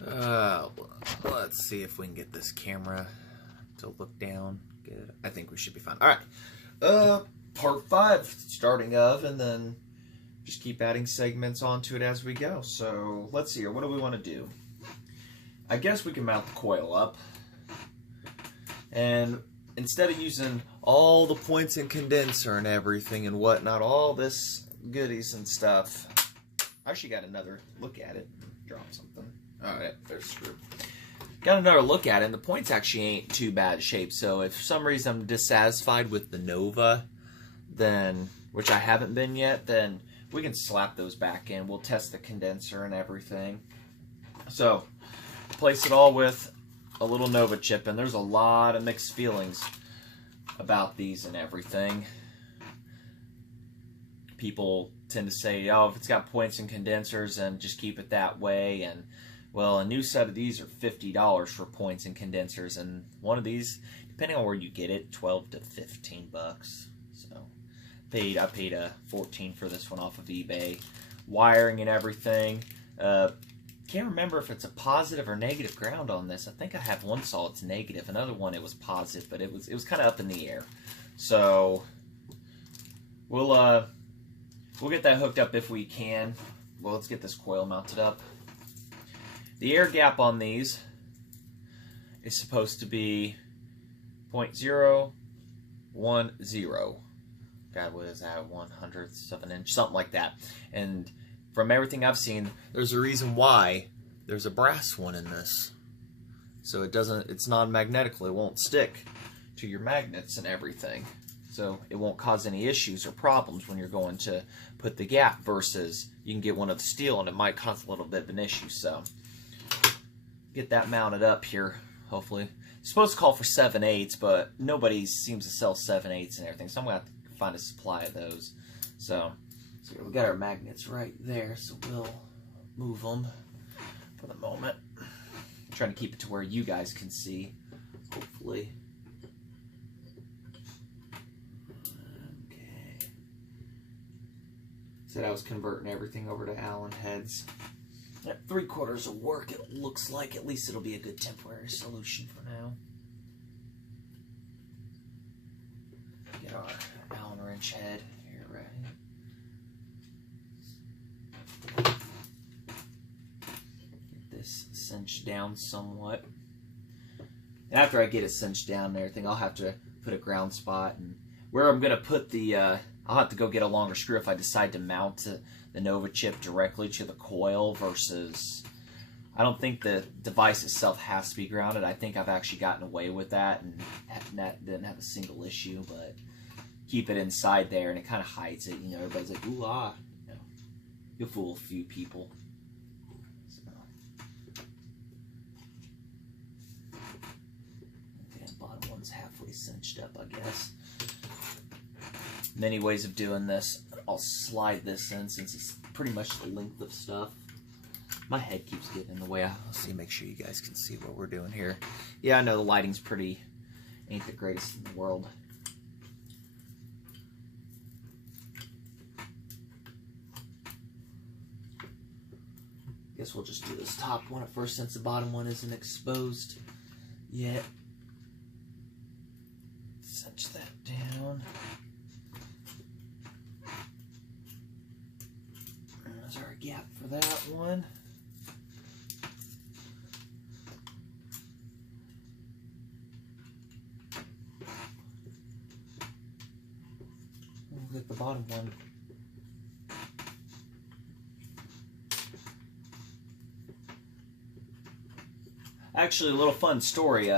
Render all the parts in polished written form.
Let's see if we can get this camera to look down. Good. I think we should be fine. All right. Part 5, starting of, and then just keep adding segments onto it as we go. So let's see here. What do we want to do? I guess we can mount the coil up. And instead of using all the points and condenser and everything and whatnot, all this goodies and stuff, I actually got another look at it. Drop something. Alright, there's a screw. Got another look at it, and the points actually ain't too bad shape. So if for some reason I'm dissatisfied with the Nova, then, which I haven't been yet, then we can slap those back in. We'll test the condenser and everything. So, place it all with a little Nova chip, and there's a lot of mixed feelings about these and everything. People tend to say, oh, if it's got points and condensers, and just keep it that way. And well, a new set of these are $50 for points and condensers, and one of these, depending on where you get it, 12 to 15 bucks. So I paid $14 for this one off of eBay. Wiring and everything. Can't remember if it's a positive or negative ground on this. I think I have one saw it's negative, another one it was positive, but it was kind of up in the air. So we'll get that hooked up if we can. Well, let's get this coil mounted up. The air gap on these is supposed to be 0.010. God, what is that? 1/100th of an inch, something like that. And from everything I've seen, there's a reason why there's a brass one in this. So it's non-magnetical. It won't stick to your magnets and everything. So it won't cause any issues or problems when you're going to put the gap, versus you can get one of the steel and it might cause a little bit of an issue. So get that mounted up here, hopefully. It's supposed to call for 7/8, but nobody seems to sell 7/8 and everything. So I'm going to have to find a supply of those. So we got our magnets right there, so we'll move them for the moment. I'm trying to keep it to where you guys can see, hopefully. Okay. Said I was converting everything over to Allen heads. At 3/4 of work, it looks like. At least it'll be a good temporary solution for now. Get our Allen wrench head here ready. Get this cinched down somewhat. And after I get it cinched down and everything, I'll have to put a ground spot. And where I'm going to put the, I'll have to go get a longer screw if I decide to mount the Nova chip directly to the coil, versus, I don't think the device itself has to be grounded. I think I've actually gotten away with that and didn't have a single issue, but keep it inside there and it kind of hides it. You know, everybody's like, ooh, ah. You know, you'll fool a few people. So. Okay, bottom one's halfway cinched up, I guess. Many ways of doing this. I'll slide this in since it's pretty much the length of stuff. My head keeps getting in the way. I'll see, make sure you guys can see what we're doing here. Yeah, I know the lighting's ain't the greatest in the world. Guess we'll just do this top one at first since the bottom one isn't exposed yet. Cinch that down. There's our gap for that one. We'll get the bottom one. Actually, a little fun story.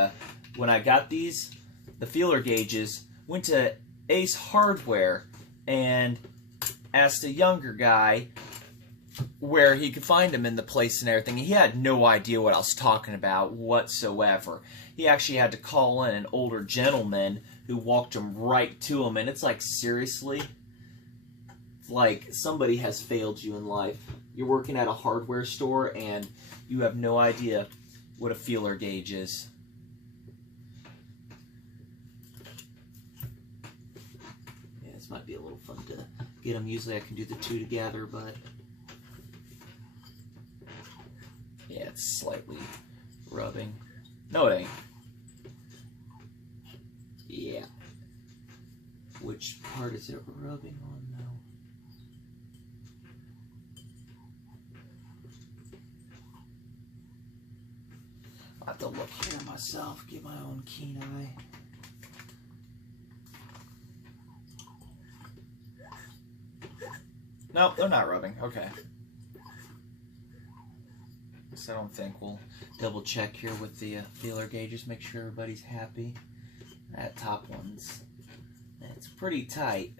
When I got these, the feeler gauges, went to Ace Hardware and asked a younger guy where he could find them in the place and everything. He had no idea what I was talking about whatsoever. He actually had to call in an older gentleman who walked him right to him, and it's like, seriously? It's like somebody has failed you in life. You're working at a hardware store and you have no idea what a feeler gauge is. Yeah, this might be a little fun to get them. Usually I can do the two together, but Yeah, it's slightly rubbing. No, it ain't. Yeah. Which part is it rubbing on now? I have to look here myself, get my own keen eye. No, they're not rubbing. Okay. So I don't think we'll double check here with the feeler gauges, make sure everybody's happy. That top one's, it's pretty tight.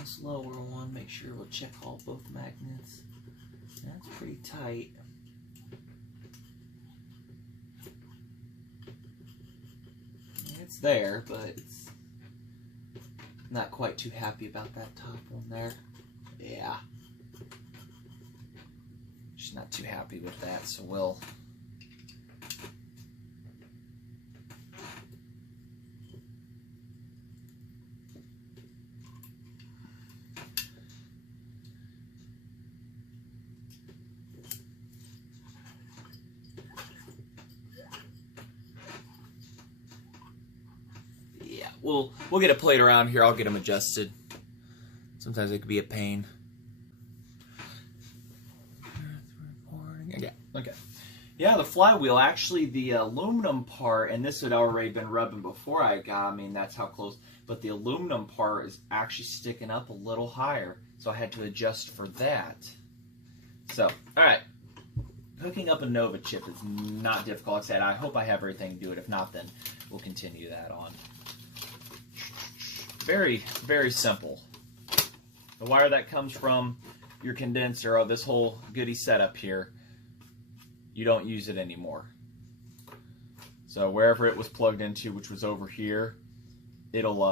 This lower one, make sure we'll check both magnets. That's pretty tight. It's there, but it's not quite too happy about that top one there. Yeah. She's not too happy with that, so we'll we'll get a plate around here. I'll get them adjusted. Sometimes it could be a pain. Yeah. Okay. Yeah, the flywheel, actually the aluminum part, and this had already been rubbing before I got, I mean, that's how close, but the aluminum part is actually sticking up a little higher, so I had to adjust for that. So, all right. Hooking up a Nova chip is not difficult. Like I said, I hope I have everything to do it. If not, then we'll continue that on. Very, very simple. The wire that comes from your condenser, or this whole goody setup here, you don't use it anymore. So wherever it was plugged into, which was over here, it'll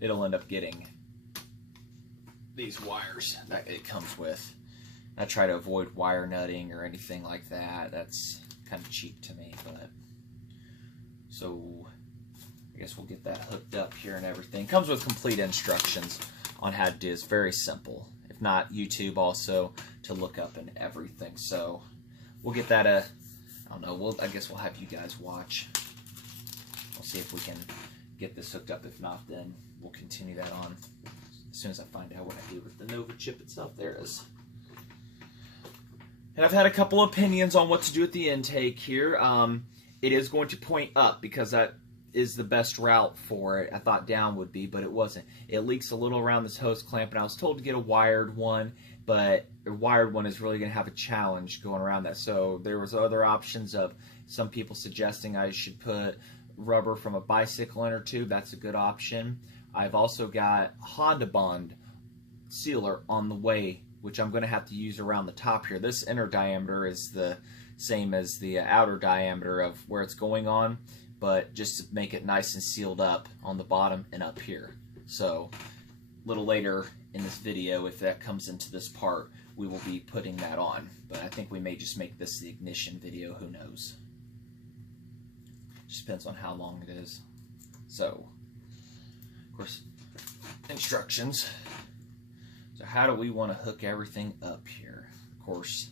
end up getting these wires that it comes with. I try to avoid wire nutting or anything like that. That's kind of cheap to me, but so I guess we'll get that hooked up here and everything. Comes with complete instructions on how to do it. It's very simple. If not, YouTube also to look up and everything. So we'll get that I don't know, I guess we'll have you guys watch. We'll see if we can get this hooked up. If not, then we'll continue that on as soon as I find out what I do with the Nova chip itself. There it is. And I've had a couple opinions on what to do with the intake here. It is going to point up because that is the best route for it. I thought down would be, but it wasn't. It leaks a little around this hose clamp, and I was told to get a wired one, but a wired one is really going to have a challenge going around that. So there was other options of some people suggesting I should put rubber from a bicycle inner tube. That's a good option. I've also got Honda Bond sealer on the way, which I'm going to have to use around the top here. This inner diameter is the same as the outer diameter of where it's going on, but just to make it nice and sealed up on the bottom and up here. So a little later in this video, if that comes into this part, we will be putting that on. But I think we may just make this the ignition video, who knows. Just depends on how long it is. So, of course, instructions. So how do we want to hook everything up here? Of course,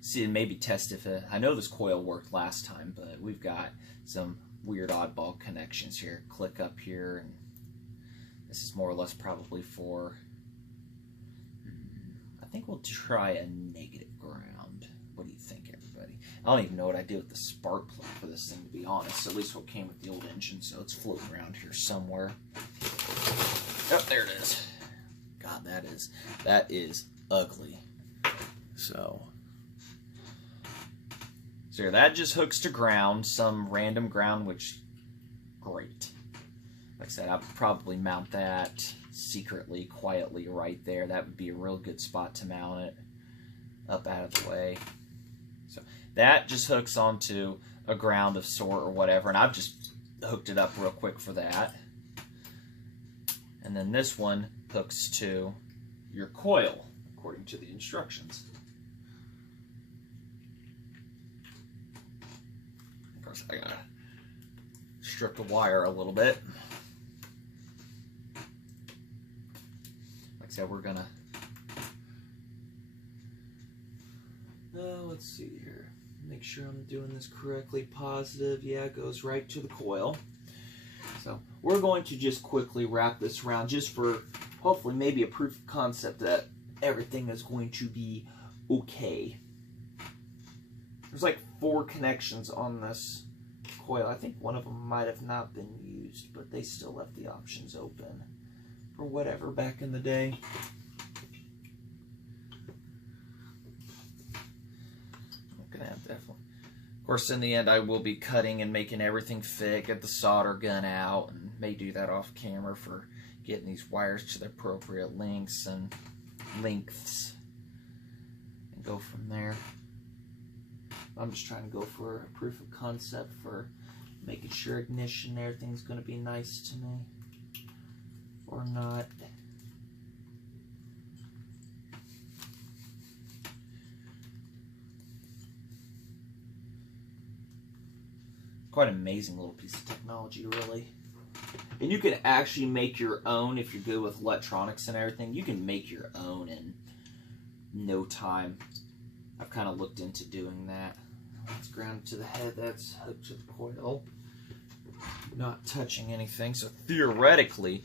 see and maybe test if I know this coil worked last time, but we've got some weird oddball connections here. Click up here, and this is more or less probably for, I think we'll try a negative ground. What do you think, everybody? I don't even know what I did with the spark plug for this thing, to be honest. At least what came with the old engine, so it's floating around here somewhere. Oh, there it is. God, that is ugly. So that just hooks to ground, some random ground, which, great. Like I said, I'll probably mount that secretly, quietly right there. That would be a real good spot to mount it, up out of the way. So that just hooks onto a ground of sort or whatever, and I've just hooked it up real quick for that. And then this one hooks to your coil, according to the instructions. Of course, I gotta strip the wire a little bit. Like I said, we're gonna Let's see here. Make sure I'm doing this correctly. Positive, yeah, it goes right to the coil. So we're going to just quickly wrap this around just for hopefully maybe a proof of concept that everything is going to be okay. There's like 4 connections on this coil. I think one of them might have not been used, but they still left the options open for whatever back in the day. Definitely. Of course, in the end, I will be cutting and making everything fit, get the solder gun out, and may do that off camera for getting these wires to the appropriate lengths, and go from there. I'm just trying to go for a proof of concept for making sure ignition and everything's going to be nice to me, or not. Quite an amazing little piece of technology, really. And you can actually make your own if you're good with electronics and everything. You can make your own in no time. I've kind of looked into doing that. That's grounded to the head. That's hooked to the coil. Not touching anything. So theoretically,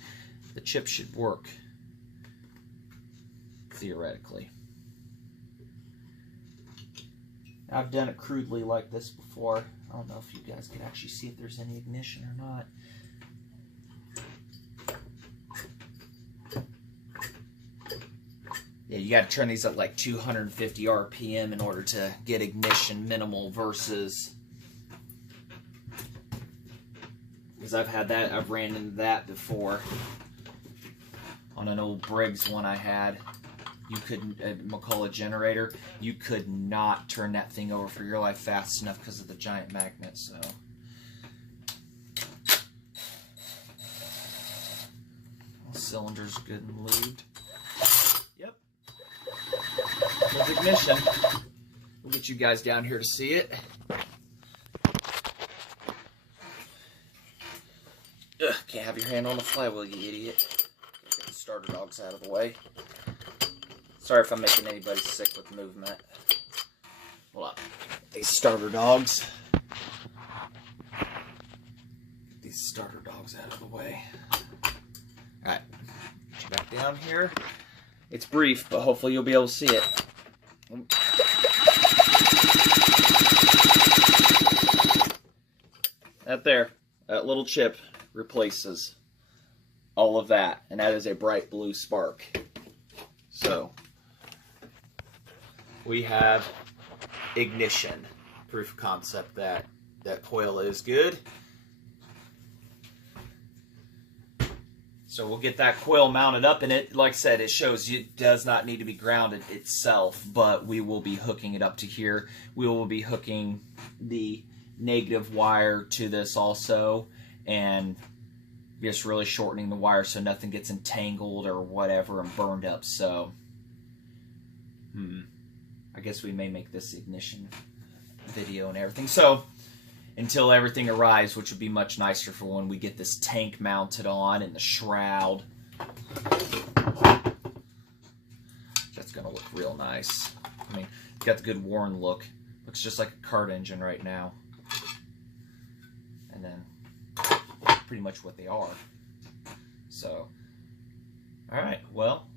the chip should work. Theoretically. I've done it crudely like this before. I don't know if you guys can actually see if there's any ignition or not. Yeah, you got to turn these at like 250 RPM in order to get ignition minimal versus... Because I've had that, I've ran into that before. On an old Briggs one I had. You couldn't, a McCulloch generator, you could not turn that thing over for your life fast enough because of the giant magnet, so. All cylinders good and lubed. Yep. There's ignition. We'll get you guys down here to see it. Ugh, can't have your hand on the flywheel, you idiot. Get the starter dogs out of the way. Sorry if I'm making anybody sick with movement. Hold up. These starter dogs. Get these starter dogs out of the way. Alright. Get you back down here. It's brief, but hopefully you'll be able to see it. That there. That little chip replaces all of that. And that is a bright blue spark. So... we have ignition, proof of concept that that coil is good. So we'll get that coil mounted up, and it, like I said, it shows you it does not need to be grounded itself, but we will be hooking it up to here. We will be hooking the negative wire to this also, and just really shortening the wire so nothing gets entangled or whatever and burned up. So, I guess we may make this ignition video and everything. So, until everything arrives, which would be much nicer for when we get this tank mounted on and the shroud. That's going to look real nice. I mean, it's got the good worn look. Looks just like a kart engine right now. And then, pretty much what they are. So, alright, well,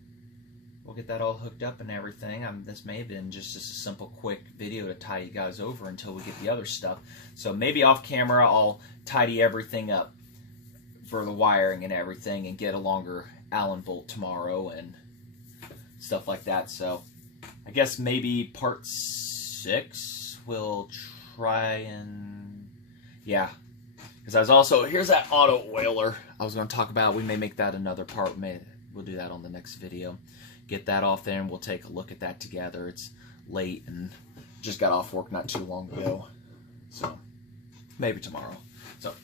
we'll get that all hooked up and everything. This may have been just a simple, quick video to tie you guys over until we get the other stuff. So maybe off camera I'll tidy everything up for the wiring and everything and get a longer Allen bolt tomorrow and stuff like that. So I guess maybe part 6 we'll try and... yeah. Because I was also... here's that auto oiler I was going to talk about. We may make that another part. We'll do that on the next video. Get that off there and we'll take a look at that together. It's late and just got off work not too long ago. So, maybe tomorrow. So,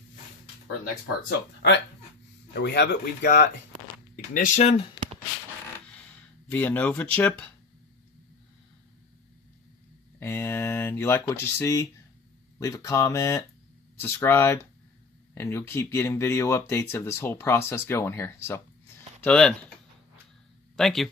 or the next part. So, alright. There we have it. We've got ignition via Nova chip. And you like what you see, leave a comment, subscribe, and you'll keep getting video updates of this whole process going here. So, till then, thank you.